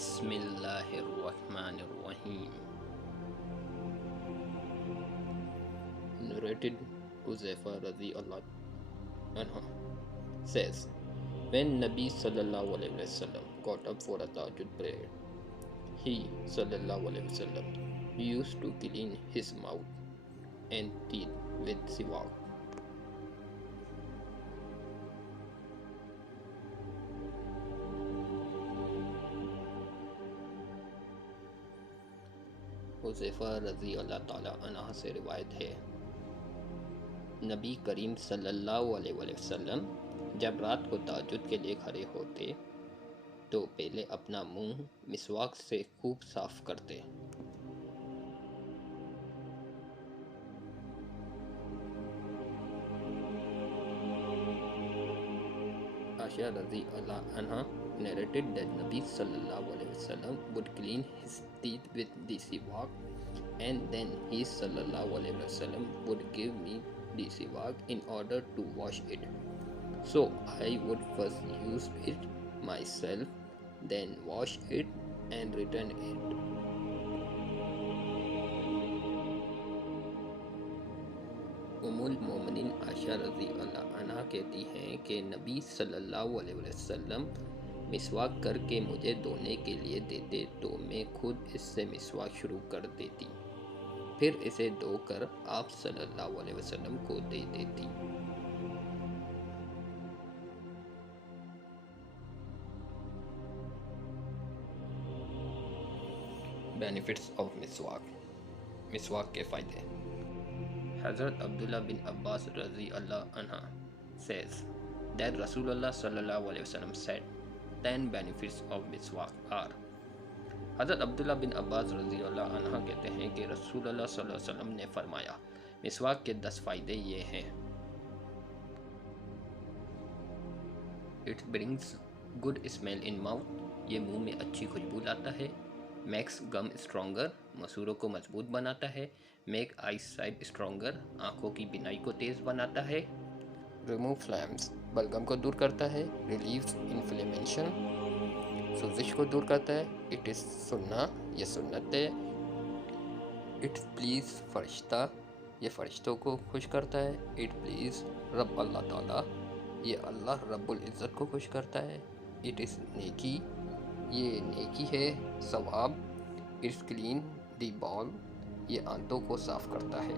بسم اللہ الرحمن الرحیم. Narrated Huzaifa radiyallahu anhu says, when Nabi sallallahu alaihi wasallam got up for a tahajjud prayer, he sallallahu alaihi wasallam used to clean his mouth and teeth with siwak. Huzaifa رضی اللہ تعالیٰ عنہ سے روایت ہے، نبی کریم صلی اللہ علیہ وسلم جب رات کو تہجد کے لیے کھڑے ہوتے تو پہلے اپنا منہ مسواک سے خوب صاف کرتے. عائشہ رضی اللہ عنہ narrated that Nabi sallallahu alaihi wasallam would clean his teeth with the siwak, and then he sallallahu alaihi wasallam would give me the siwak in order to wash it. So I would first use it myself, then wash it and return it. ام المومنین عائشہ رضی اللہ عنہ کہتی ہیں کہ نبی صلی اللہ علیہ وسلم مسواک کر کے مجھے دھونے کے لیے دیتے تو میں خود اس سے مسواک شروع کر دیتی، پھر اسے دھو کر آپ صلی اللہ علیہ وسلم کو دے دیتی. بینیفٹس آف مسواک. مسواک کے فائدے. حضرت عبداللہ بن عباس رضی اللہ عنہ says that Rasulullah sallallahu alaihi wasallam said 10 benefits of miswak are. حضرت عبداللہ بن عباس رضی اللہ عنہ کہتے ہیں کہ رسول اللہ صلی اللہ علیہ وسلم نے فرمایا مسواک کے 10 فائدے یہ ہیں. It brings good smell in mouth. یہ منہ میں اچھی خوشبو لاتا ہے. Makes gum stronger. مسوروں کو مضبوط بناتا ہے. Make eyesight stronger. آنکھوں کی بینائی کو تیز بناتا ہے. Remove flames. بلغم کو دور کرتا ہے. Relieves inflammation. سوزش کو دور کرتا ہے. It is سنہ. یہ سنت ہے. It please فرشتہ. یہ فرشتوں کو خوش کرتا ہے. It please رب اللہ تعالیٰ. یہ اللہ رب العزت کو خوش کرتا ہے. It is نیکی. یہ نیکی ہے، ثواب. It's clean the ball. یہ آنتوں کو صاف کرتا ہے.